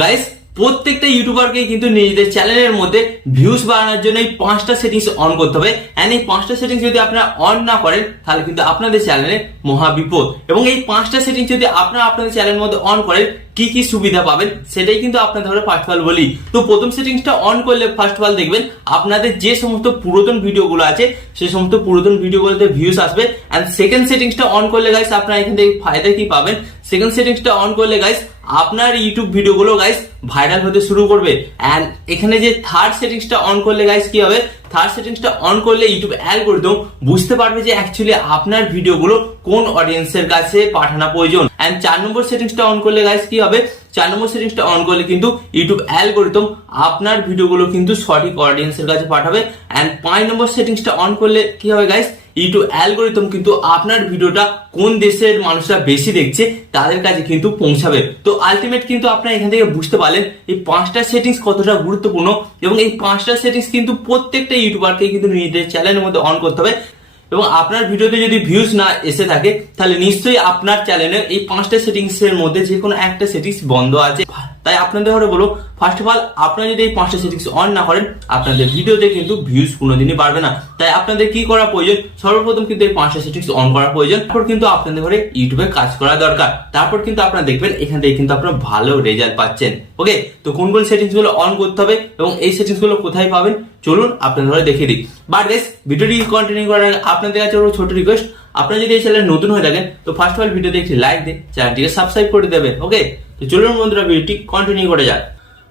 Guys প্রত্যেকটা ইউটিউবারকে কিন্তু নিজেদের চ্যানেলের মধ্যে ভিউজ বাড়ানোর জন্য এই 5টা সেটিংস অন করতে হবে। এন্ড এই 5টা সেটিংস যদি আপনারা অন না করেন তাহলে কিন্তু আপনাদের চ্যানেলে মহা বিপদ। এবং এই 5টা সেটিংস যদি আপনারা আপনাদের চ্যানেলের মধ্যে অন করেন কি কি সুবিধা পাবেন সেটাই কিন্তু আপনাদের ধরে ফার্স্ট অফ অল বলি। তো প্রথম সেটিংসটা অন করলে ফার্স্ট অফ অল দেখবেন আপনাদের যে সমস্ত পুরাতন ভিডিওগুলো আছে সেই সমস্ত পুরাতন ভিডিওগুলোতে ভিউজ আসবে। এন্ড সেকেন্ড সেটিংসটা অন করলে গাইস আপনারা এখান থেকে ফায়দা কি পাবেন, সেকেন্ড সেটিংসটা অন করলে গাইস আপনার ইউটিউব ভিডিওগুলো গাইস ভাইরাল হতে শুরু করবে। এন্ড এখানে যে থার্ড সেটিংসটা অন করলে গাইস কি হবে, থার্ড সেটিংসটা অন করলে ইউটিউব অ্যালগরিদম বুঝতে পারবে যে অ্যাকচুয়ালি আপনার ভিডিওগুলো কোন অডিয়েন্সের কাছে পাঠানো প্রয়োজন। এন্ড 4 নম্বর সেটিংসটা অন করলে গাইস কি হবে, 4 নম্বর সেটিংসটা অন করলে কিন্তু ইউটিউব অ্যালগরিদম আপনার ভিডিওগুলো কিন্তু সঠিক অডিয়েন্সের কাছে পাঠাবে। এন্ড 5 নম্বর সেটিংসটা অন করলে কি হবে গাইস, ইউটিউব অ্যালগরিদম কিন্তু আপনার ভিডিওটা কোন দেশের মানুষরা বেশি দেখছে তাদের কাছে কিন্তু পৌঁছাবে। তো আলটিমেট কিন্তু আপনারা এখান থেকে বুঝতে পারলেন এই 5টা সেটিংস কতটা গুরুত্বপূর্ণ। এবং এই 5টা সেটিংস কিন্তু প্রত্যেকটা ইউটিউবারকে কিন্তু নিজেদের চ্যানেলের মধ্যে অন করতে হবে। এবং আপনার ভিডিওতে যদি ভিউজ না এসে থাকে তাহলে নিশ্চয়ই আপনার চ্যানেলে এই 5টা সেটিংস এর মধ্যে যে কোনো একটা সেটিংস বন্ধ আছে। তাই আপনাদের ঘরে বলো ফার্স্ট অফ অল আপনারা যদি এই 5টা সেটিংস অন না করেন আপনাদের ভিডিওতে কিন্তু ভিউজ কোনোদিনই বাড়বে না। তাই আপনাদের কি করা প্রয়োজন, সর্বপ্রথম কিন্তু এই 5টা সেটিংস অন করা প্রয়োজন। তারপর কিন্তু আপনাদের ঘরে ইউটিউবে কাজ করা দরকার। তারপর কিন্তু আপনারা দেখবেন এখান থেকে কিন্তু আপনারা ভালো রেজাল্ট পাচ্ছেন। ওকে, তো কোন কোন সেটিংস গুলো অন করতে হবে এবং এই সেটিংস গুলো কোথায় পাবেন চলুন আপনাদের ঘরে দেখিয়ে দিই। বাট গাইস ভিডিওটি কন্টিনিউ করার আগে আপনাদের কাছে একটা ছোট রিকোয়েস্ট, আপনারা যদি এই চ্যানেলে নতুন হয়ে থাকেন তো ফার্স্ট অফ অল ভিডিওতে একটি লাইক দিয়ে চ্যানেলটিকে সাবস্ক্রাইব করে দেবেন। ওকে, তো চলুন বন্ধুরা ভিডিওটি কন্টিনিউ করে যাক।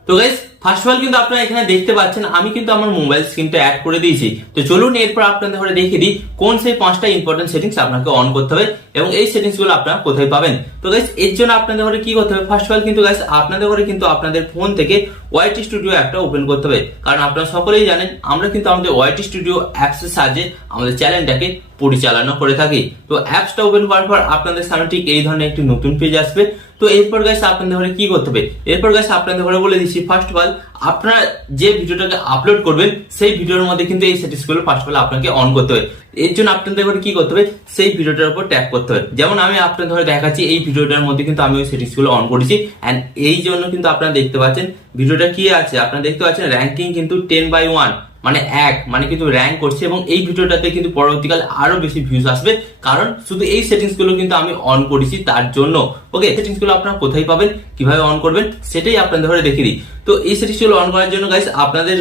তো গাইস ফার্স্ট অফ অল কিন্তু আপনারা এখানে দেখতে পাচ্ছেন আমি কিন্তু আমার মোবাইল স্ক্রিনটা অ্যাড করে দিয়েছি। তো চলুন এরপর আপনাদের ঘরে দেখিয়ে দিই কোন সেই 5টা ইম্পর্টেন্ট সেটিংস আপনাকে অন করতে হবে এবং এই সেটিংস গুলো আপনারা কোথায় পাবেন। তো গাইস এর জন্য আপনাদের ঘরে কি করতে হবে, ফার্স্ট অফ অল কিন্তু গাইস আপনাদের ঘরে কিন্তু আপনাদের ফোন থেকে ওয়াইটি স্টুডিও অ্যাপটা ওপেন করতে হবে। কারণ আপনারা সকলেই জানেন আমরা কিন্তু আমাদের ওয়াইটি স্টুডিও অ্যাপসের সাহায্যে আমাদের চ্যানেলটাকে পরিচালনা করে থাকি। তো অ্যাপসটা ওপেন করার পর আপনাদের সামনে ঠিক এই ধরনের একটি নতুন পেজ আসবে। তো এরপর গাইস আপনাদের ঘরে কি করতে হবে, এরপর গাইস আপনাদের ঘরে বলে দিচ্ছি ফার্স্ট অফ অল আপনারা যে ভিডিওটাকে আপলোড করবেন সেই ভিডিওর মধ্যে কিন্তু এই সেটিংস গুলো ফার্স্ট অফ অল আপনাকে অন করতে হবে। এর জন্য আপনাদের ঘরে কি করতে হবে, সেই ভিডিওটার উপর ট্যাপ করতে হবে। যেমন আমি আপনাদের ঘরে দেখাচ্ছি এই ভিডিওটার মধ্যে কিন্তু আমি ওই সেটিংস গুলো অন করেছি। এন্ড এই জন্য কিন্তু আপনারা দেখতে পাচ্ছেন ভিডিওটা কি আছে, আপনারা দেখতে পাচ্ছেন র্যাঙ্কিং কিন্তু 10/1 মানে 1 মানে কিন্তু র্যাঙ্ক করছে এবং এই ভিডিওটাতে কিন্তু পরবর্তীকালে আরো বেশি ভিউজ আসবে কারণ শুধু এই সেটিংস গুলো কিন্তু আমি অন করেছি তার জন্য। ওকে, সেটিংস গুলো আপনারা কোথায় পাবেন কিভাবে অন করবেন সেটাই আপনাদের ঘরে দেখিয়ে দিই। তো এই সেটিংস গুলো অন করার জন্য গাইস আপনাদের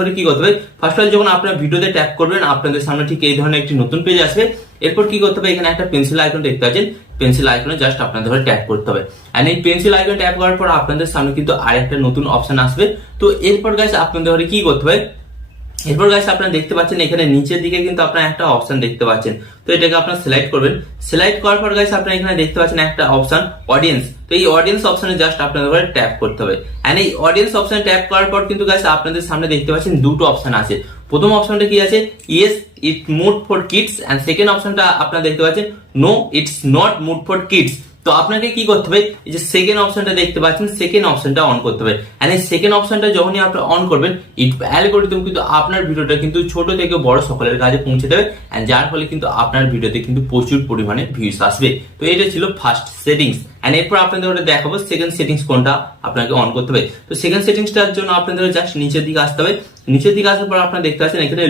ঘরে কি করতে হবে, ফার্স্ট অফ অল যখন আপনারা ভিডিওতে ট্যাপ করবেন আপনাদের সামনে ঠিক এই ধরনের একটি নতুন পেজ আসবে। এরপর কি করতে হবে, এখানে একটা পেন্সিল আইকন দেখতে পাচ্ছেন, পেন্সিল আইকনে জাস্ট আপনাদের ঘরে ট্যাপ করতে হবে। এন্ড এই পেন্সিল আইকন ট্যাপ করার পর আপনাদের সামনে কিন্তু আরেকটা নতুন অপশন আসবে। তো এরপর গাইস আপনাদের ঘরে কি করতে হবে, এরপর গাইস আপনারা দেখতে পাচ্ছেন এখানে নিচের দিকে কিন্তু আপনারা একটা অপশন দেখতে পাচ্ছেন। তো এটাকে আপনারা সিলেক্ট করবেন। সিলেক্ট করার পর গাইস আপনারা এখানে দেখতে পাচ্ছেন একটা অপশন অডিয়েন্স। তো এই অডিয়েন্স অপশনে জাস্ট আপনাদের ঘরে ট্যাপ করতে হবে। এন্ড এই অডিয়েন্স অপশনে ট্যাপ করার পর কিন্তু গাইস আপনাদের সামনে দেখতে পাচ্ছেন দুটো অপশন আছে। প্রথম অপশনটা কি আছে, yes it made for kids. And second অপশনটা আপনারা দেখতে পাচ্ছেন no it's not made for kids. তো আপনাকে কি করতে হবে, এই যে সেকেন্ড অপশনটা দেখতে পাচ্ছেন সেকেন্ড অপশনটা অন করতে হবে। এন্ড এই সেকেন্ড অপশনটা যখনই আপনারা অন করবেন ইউটিউব অ্যালগরিদম কিন্তু আপনার ভিডিওটা কিন্তু ছোট থেকে বড় সকলের কাছে পৌঁছে দেবে। এন্ড যার ফলে কিন্তু আপনার ভিডিওতে কিন্তু প্রচুর পরিমাণে ভিউজ আসবে। তো এটা ছিল ফার্স্ট সেটিংস। এন্ড এরপর আপনাদের ওটা দেখাবো সেকেন্ড সেটিংস কোনটা আপনাকে অন করতে হবে। তো সেকেন্ড সেটিংসটার জন্য আপনাদের জাস্ট নিচের দিকে আসতে হবে। নিচের দিকে আসার পর আপনারা দেখতে পাচ্ছেন এখানে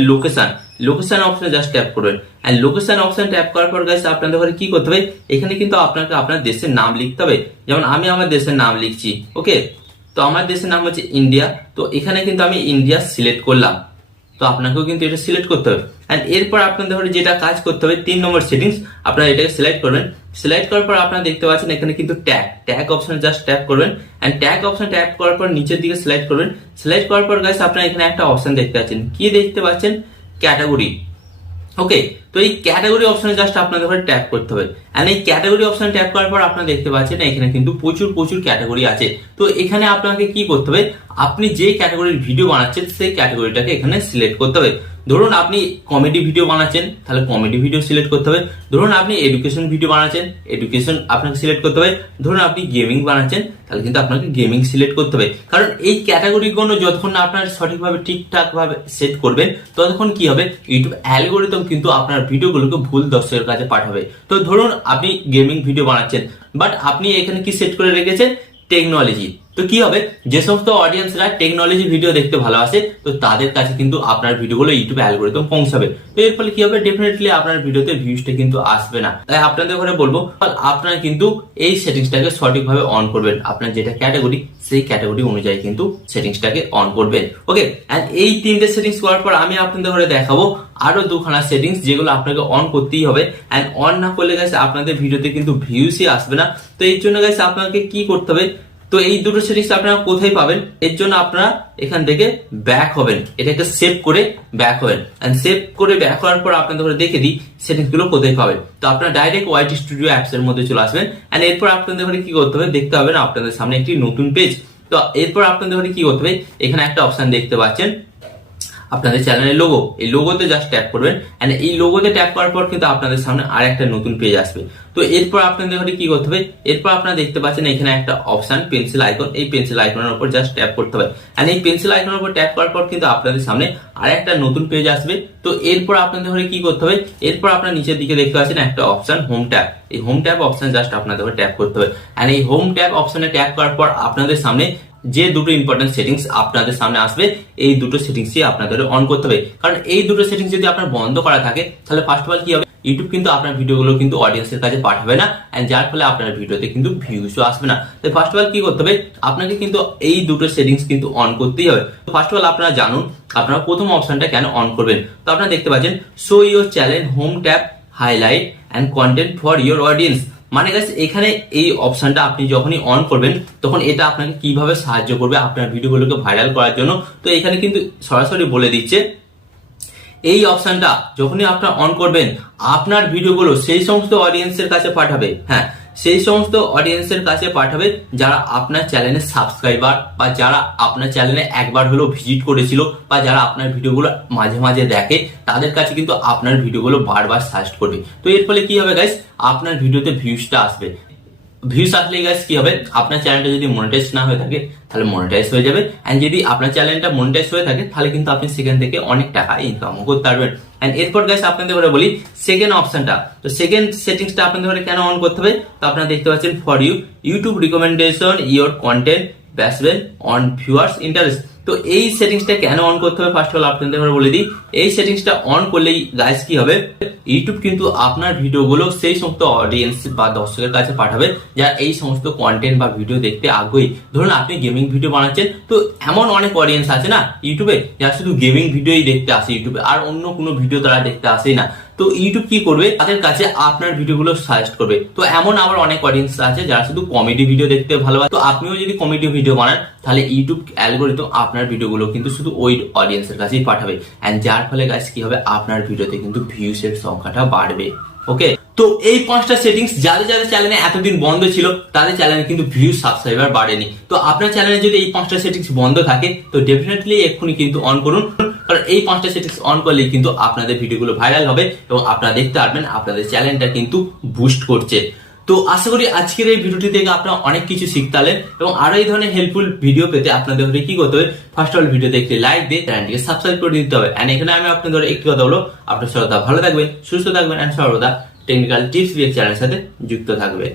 লোকেশন অপশনে জাস্ট ট্যাপ করবেন। এন্ড লোকেশন অপশন ট্যাপ করার পর গাইস আপনাদের ঘরে কি করতে হবে, এখানে কিন্তু আপনাকে আপনার দেশের নাম লিখতে হবে। যেমন আমি আমার দেশের নাম লিখছি। ওকে, তো আমার দেশের নাম হচ্ছে ইন্ডিয়া। তো এখানে কিন্তু আমি ইন্ডিয়া সিলেক্ট করলাম। তো আপনাকেও কিন্তু এটা সিলেক্ট করতে হবে। এন্ড এরপর আপনাদের ঘরে যেটা কাজ করতে হবে 3 নম্বর সেটিংস, আপনারা এটাকে সিলেক্ট করবেন। সিলেক্ট করার পর আপনারা দেখতে পাচ্ছেন এখানে কিন্তু ট্যাগ অপশনে জাস্ট ট্যাপ করবেন। এন্ড ট্যাগ অপশন ট্যাপ করার পর নিচের দিকে সিলেক্ট করবেন। সিলেক্ট করার পর গাইস আপনারা এখানে একটা অপশন দেখতে পাচ্ছেন, কি দেখতে পাচ্ছেন, ক্যাটাগরি। ওকে, তো এই ক্যাটাগরি অপশনে জাস্ট আপনাদের ঘরে ট্যাপ করতে হবে। এন্ড এই ক্যাটাগরি অপশন ট্যাপ করার পর আপনারা দেখতে পাচ্ছেন এখানে কিন্তু প্রচুর ক্যাটাগরি আছে। তো এখানে আপনাকে কি করতে হবে, আপনি যে ক্যাটাগরির ভিডিও বানাচ্ছেন সেই ক্যাটাগরিটাকে এখানে সিলেক্ট করতে হবে। ধরুন আপনি কমেডি ভিডিও বানাচ্ছেন তাহলে কমেডি ভিডিও সিলেক্ট করতে হবে। ধরুন আপনি এডুকেশন ভিডিও বানাচ্ছেন, এডুকেশন আপনাকে সিলেক্ট করতে হবে। ধরুন আপনি গেমিং বানাচ্ছেন তাহলে কিন্তু আপনাকে গেমিং সিলেক্ট করতে হবে। কারণ এই ক্যাটাগরিগুলো যতক্ষণ না আপনার সঠিকভাবে ঠিকঠাক ভাবে সেট করবেন ততক্ষণ কি হবে, ইউটিউব অ্যালগরিদম কিন্তু আপনার ভিডিওগুলোকে ভুল দর্শকের কাছে পাঠাবে। তো ধরুন আপনি গেমিং ভিডিও বানাচ্ছেন বাট আপনি এখানে কি সেট করে রেখেছেন, টেকনোলজি। তো কি হবে, যে সমস্ত অডিয়েন্সরা টেকনোলজি ভিডিও দেখতে ভালোবাসে তো তাদের কাছে কিন্তু আপনার ভিডিওগুলো ইউটিউব অ্যালগরিদম পৌঁছাবে। তো এর ফলে কি হবে, ডেফিনেটলি আপনার ভিডিওতে ভিউজটা কিন্তু আসবে না। তাই আপনাদের ঘরে বলবো আপনারা কিন্তু এই সেটিংসটাকে সঠিকভাবে অন করবেন। আপনার যেটা ক্যাটাগরি সেই ক্যাটাগরি অনুযায়ী কিন্তু সেটিংসটাকে অন করবেন। ওকে, এন্ড এই তিনটে সেটিংস করার পর আমি আপনাদের ঘরে দেখাবো আরো দুখানা সেটিংস যেগুলো আপনাকে অন করতেই হবে। এন্ড অন না করলে গাইস আপনাদের ভিডিওতে কিন্তু ভিউসই আসবে না। তো এর জন্য গাইস আপনাকে কি করতে হবে, তো এই দুটো সেটিংস আপনারা কোথায় পাবেন, এর জন্য আপনারা এখান থেকে ব্যাক হবেন, এটাকে সেভ করে ব্যাক হবেন। এন্ড সেভ করে ব্যাক হওয়ার পর আপনাদের ঘরে দেখে দিই সেটিংস গুলো কোথায় পাবেন। তো আপনারা ডাইরেক্ট ওয়াইটি স্টুডিও অ্যাপস এর মধ্যে চলে আসবেন। এন্ড এরপর আপনাদের ঘরে কি করতে হবে, দেখতে হবে না আপনাদের সামনে একটি নতুন পেজ। তো এরপর আপনাদের ঘরে কি করতে হবে, এখানে একটা অপশন দেখতে পাচ্ছেন আপনাদের চ্যানেলের লোগো, এই লোগোতে জাস্ট ট্যাপ করবেন। এন্ড এই লোগোতে ট্যাপ করার পর কিন্তু আপনাদের সামনে আর একটা নতুন পেজ আসবে। তো এরপর আপনাদের ঘরে কি করতে হবে, এরপর আপনারা দেখতে পাচ্ছেন এখানে একটা অপশন পেন্সিল আইকন, এই পেন্সিল আইকনের উপর জাস্ট ট্যাপ করতে হবে। এন্ড এই পেন্সিল আইকনের উপর ট্যাপ করার পর কিন্তু আপনাদের সামনে আর একটা নতুন পেজ আসবে। তো এরপর আপনাদের ঘরে কি করতে হবে, এরপর আপনারা নিচের দিকে দেখতে পাচ্ছেন একটা অপশন হোম ট্যাব, এই হোম ট্যাব অপশন জাস্ট আপনাদের ঘরে ট্যাপ করতে হবে। এন্ড এই হোম ট্যাব অপশনে ট্যাপ করার পর আপনাদের সামনে যে দুটো ইম্পর্টেন্ট সেটিংস আপনাদের সামনে আসবে এই দুটো সেটিংসই আপনাদের অন করতে হবে। কারণ এই দুটো সেটিংস যদি আপনার বন্ধ করা থাকে তাহলে ফার্স্ট অফ অল কি হবে, ইউটিউব কিন্তু আপনার ভিডিওগুলো কিন্তু অডিয়েন্সের কাছে পাঠাবে না, এন্ড যার ফলে আপনার ভিডিওতে কিন্তু ভিউসও আসবে না। তো ফার্স্ট অফ অল কি করতে হবে, আপনাকে কিন্তু এই দুটো সেটিংস কিন্তু অন করতেই হবে। তো ফার্স্ট অফ অল আপনারা জানুন আপনারা প্রথম অপশনটা কেন অন করবেন। তো আপনারা দেখতে পাচ্ছেন show your channel home tab highlight and content for your audience. মানে গাইস এখানে এই অপশনটা আপনি যখনই অন করবেন তখন এটা আপনাকে কিভাবে সাহায্য করবে আপনার ভিডিওগুলোকে ভাইরাল করার জন্য। তো এখানে কিন্তু সরাসরি বলে দিচ্ছে এই অপশনটা যখনই আপনারা অন করবেন আপনার ভিডিওগুলো সেই সমস্ত অডিয়েন্সের কাছে পাঠাবে, হ্যাঁ সেই সমস্ত অডিয়েন্সের কাছে পাঠাবে যারা আপনার চ্যানেলের সাবস্ক্রাইবার বা যারা আপনার চ্যানেলে একবার হলেও ভিজিট করেছিল বা যারা আপনার ভিডিওগুলো মাঝে মাঝে দেখে তাদের কাছে কিন্তু আপনার ভিডিওগুলো বারবার সাজেস্ট করবে। তো এর ফলে কি হবে গাইস, আপনার ভিডিওতে ভিউজটা আসবে। ভিউস আসলে গাইস কি হবে, আপনার চ্যানেলটা যদি মনিটাইজ না হয়ে থাকে তাহলে মনিটাইজ হয়ে যাবে। এন্ড যদি আপনার চ্যানেলটা মনিটাইজ হয়ে থাকে তাহলে কিন্তু আপনি সেখান থেকে অনেক টাকা ইনকামও করতে পারবেন। এন্ড এরপর গাইস আপনাদের ঘরে বলি সেকেন্ড অপশনটা, তো সেকেন্ড সেটিংসটা আপনাদের ঘরে কেন অন করতে হবে, তো আপনারা দেখতে পাচ্ছেন for you YouTube recommendation your content based on viewers interest. তো এই সেটিংসটা কেন অন করতে হবে ফার্স্ট অফ অল আপনাদের ঘরে বলে দিই। এই সেটিংসটা অন করলেই গাইস কি হবে, ইউটিউব কিন্তু আপনার ভিডিওগুলো সেই সমস্ত অডিয়েন্স বা দর্শকের কাছে পাঠাবে যারা এই সমস্ত কন্টেন্ট বা ভিডিও দেখতে আগ্রহী। ধরুন আপনি গেমিং ভিডিও বানাচ্ছেন, তো এমন অনেক অডিয়েন্স আছে না ইউটিউবে যারা শুধু গেমিং ভিডিওই দেখতে আসে ইউটিউবে, আর অন্য কোনো ভিডিও তারা দেখতে আসেই না। তো ইউটিউব কি করবে, তাদের কাছে আপনার ভিডিওগুলো সাজেস্ট করবে। তো এমন আবার অনেক অডিয়েন্স আছে যারা শুধু কমেডি ভিডিও দেখতে ভালোবাসে। তো আপনিও যদি কমেডি ভিডিও বানান তাহলে ইউটিউব অ্যালগরিদম আপনার ভিডিওগুলো কিন্তু শুধু ওই অডিয়েন্সের কাছেই পাঠাবে। এন্ড যার ফলে গাইস কি হবে, আপনার ভিডিওতে কিন্তু ভিউস এর সংখ্যাটা বাড়বে। ওকে, তো এই পাঁচটা সেটিংস যাদের যাদের চ্যানেলে এতদিন বন্ধ ছিল তাদের চ্যানেলে কিন্তু ভিউজ সাবস্ক্রাইবার বাড়েনি। তো আপনার চ্যানেলে যদি এই পাঁচটা সেটিংস বন্ধ থাকে তো ডেফিনেটলি এক্ষুনি কিন্তু অন করুন, কারণ এই পাঁচটা সেটিংস অন করলেই কিন্তু আপনাদের ভিডিওগুলো ভাইরাল হবে এবং আপনারা দেখতে পারবেন আপনাদের চ্যানেলটা কিন্তু বুস্ট করছে। তো আশা করি আজকের এই ভিডিওটি থেকে আপনারা অনেক কিছু শিখতে পারলেন এবং আরো এই ধরনের হেল্পফুল ভিডিও পেতে আপনাদের কি করতে হবে, ফার্স্ট অফ অল ভিডিওতে একটি লাইক দিয়ে চ্যানেলটিকে সাবস্ক্রাইব করে দিতে হবে। এন্ড এখানে আমি আপনাদের একটি কথা বলবো, আপনার সর্বদা ভালো থাকবেন, সুস্থ থাকবেন এন্ড সর্বদা টেকনিক্যাল টিপস ভিডিও চ্যানেলের সাথে যুক্ত থাকবেন।